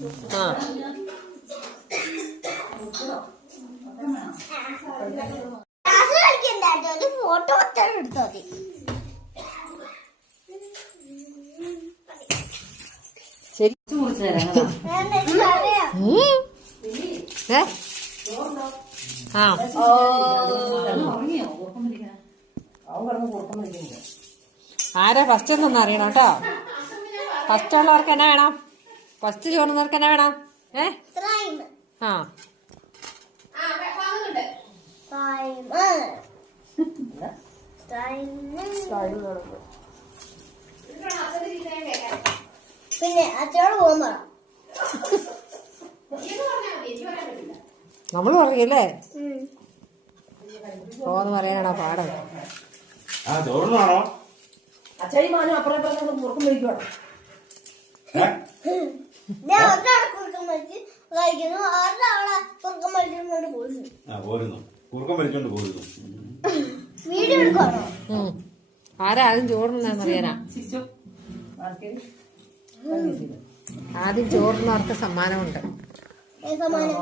ആ ഫോട്ടോ എടുത്താൽ മതി. ശരി. ആ ആരാ ഫസ്റ്റ് എന്നൊന്നും അറിയണം കേട്ടോ. ഫസ്റ്റ് ഉള്ളവർക്ക് എന്നാ വേണം? ഫസ്റ്റ് ചോറുന്നവർക്ക് എന്നാ വേണം? ആ പിന്നെ അച്ഛനോട് പോകുന്ന നമ്മൾ പറയല്ലേ പോന്ന് പറയാനാണോ പാടം? അച്ഛനും അപ്പുറം കുറുക്കം കഴിക്കുവാണ്. ഞാൻ ഒരാളെ കുറുക്കം വലിച്ച് കഴിക്കുന്നു, ഒരാളെ കുറുക്കം വലിച്ചുകൊണ്ട് പോരുന്നു. വീഡിയോ എടുക്കാണോ? ആരാ ആദ്യം ചോറുണ്ടെന്ന് അറിയാനാ. ആദ്യം ചോറിനവർക്ക് സമ്മാനമുണ്ട്. സമ്മാനം